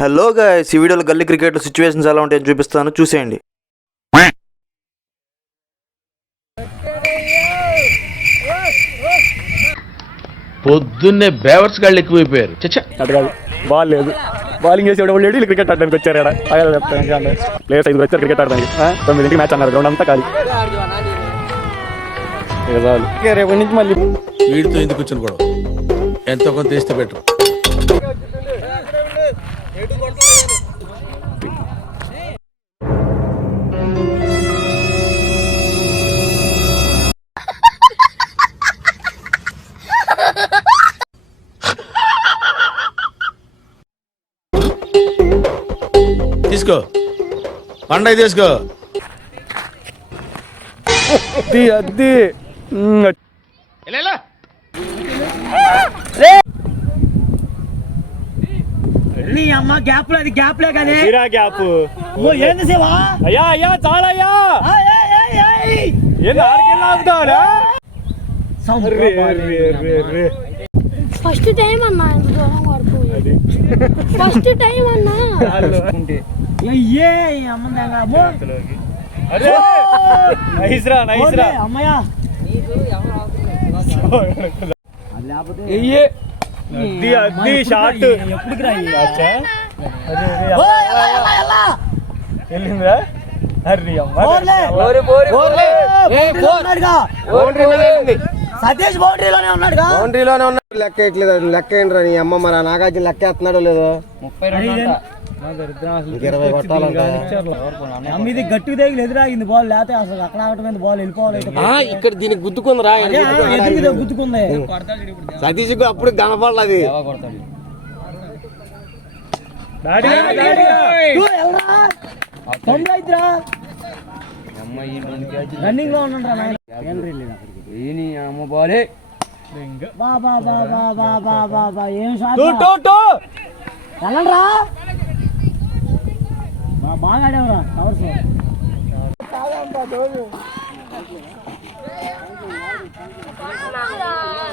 Hello guys, ఈ వీడియోలో గల్లీ క్రికెట్లో సిచ్యువేషన్స్ ఎలా ఉంటాయని చూపిస్తాను, చూసేయండి. పొద్దున్నే బేవర్స్ గాళ్ళు ఎక్కువైపోయారు. అటు బాల్ లేదు, బౌలింగ్ చేసి ఎవడో లేడు. క్రికెట్ ఆడడానికి వచ్చారు. ప్లేయర్స్ 5 వచ్చారు క్రికెట్ ఆడడానికి. 9కి మ్యాచ్ అన్నారు. గ్రౌండ్ అంతా ఖాళీ. రేపటి నుంచి మళ్ళీ వీడితో ఎందుకు వచ్చిన గొడవ? ఎంతో కొంత తీస్తే బెటర్. తీసుకో, పండగ తీసుకో. అద్ది అమ్మ గ్యాప్ లేదు, గ్యాప్ లే కానీ గ్యాప్. ఏంది సేవా? అయ్యా అయ్యా చాలా అయ్యా, ఏంది ఆడికెళ్ళి ఆగుతావరా? ఫస్ట్ టైం అన్నా ఫస్ట్ టైం అన్నా అయ్యే నైస్రా నైస్రా అమ్మయ్యా. అద్ది అద్ది షాట్ ఎప్పటికి వెళ్ళిందిరా. అర్రి అమ్మ సతీష్ బౌండరీలోనే ఉన్నాడుగా. బౌండరీలోనే ఉన్నాడు. లెక్క ఎట్లేదు, లెక్క ఏంట్రా నీ అమ్మ. మరి నాగార్జున లెక్క ఎత్తున్నాడో లేదో. 20 కొట్టాలంట. ఇది గట్టికి తగిలి ఎదురాగింది బాల్, లేకపోతే అసలు అక్కడ ఆగటం బాల్ వెళ్ళిపోవాలి. ఇక్కడ దీనికి గుద్దుకుందిరా, గుద్దుకుంది. సతీష్ అప్పుడు కనపడలేదు. రన్నింగ్ లో ఉన్నాడు. ఏం షాట్ వెళ్ళండ్రా, బాగా ఆడేవరా.